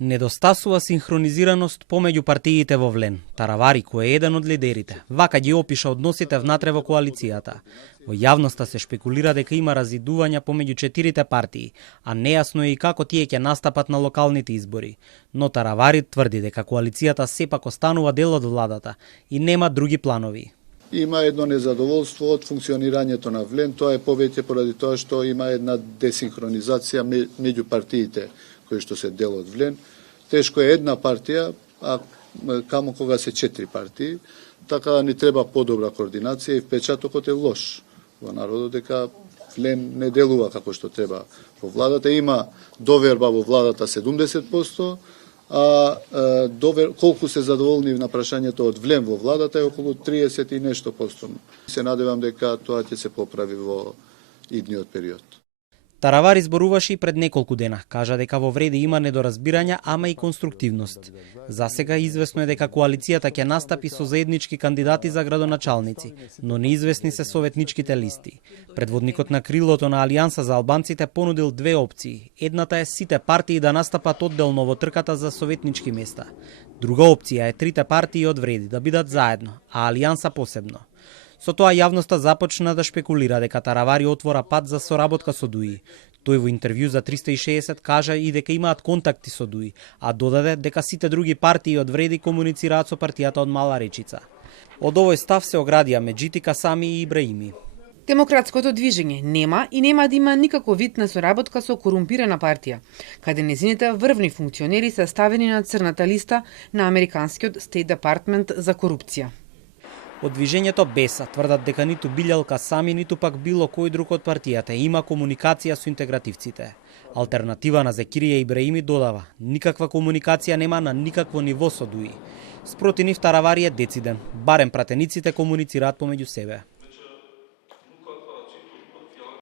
Недостасува синхронизираност помеѓу партиите во Влен. Таравари, кој е еден од лидерите, вака ги опиша односите внатре во коалицијата. Во јавноста се шпекулира дека има разидувања помеѓу 4 партии, а нејасно е и како тие ќе настапат на локалните избори. Но Таравари тврди дека коалицијата сепак останува дел од владата и нема други планови. Има едно незадоволство од функционирањето на Влен, тоа е повеќе поради тоа што има една десинхронизација меѓу партиите кои што се дел од Влен. Тешко е една партија, а камо кога се 4 партии, така да ни треба подобра координација и впечатокот е лош во народот дека Влен не делува како што треба во владата. Има доверба во владата 70%, а колку се задоволни на прашањето од Влен во владата е околу 30 и нешто %. Се надевам дека тоа ќе се поправи во идниот период. Таравари зборуваше и пред неколку дена. Кажа дека во Вреди има недоразбирања, ама и конструктивност. За сега известно е дека коалицијата ќе настапи со заеднички кандидати за градоначалници, но неизвестни се советничките листи. Предводникот на крилото на Алијанса за албанците понудил две опции. Едната е сите партии да настапат одделно во трката за советнички места. Друга опција е 3 партии од Вреди да бидат заедно, а Алијанса посебно. Со тоа јавноста започна да шпекулира дека Таравари отвора пат за соработка со ДУИ. Тој во интервју за 360 кажа и дека имаат контакти со ДУИ, а додаде дека сите други партии од Вреди комуницираат со партијата од Мала Речица. Од овој став се оградија Меджити, Касами и Ибраими. Демократското движење нема и нема да има никаков вид на соработка со корумпирана партија, каде незините врвни функционери се ставени на црната листа на американскиот State Department за корупција. Од движењето Беса тврдат дека ниту Билјал Касами, ниту пак било кој друг од партијата има комуникација со интегративците. Алтернатива на Зекирија Ибраими додава: никаква комуникација нема на никакво ниво со ДУИ. Спроти нив Таравари е дециден, барем пратениците комуницираат помеѓу себе.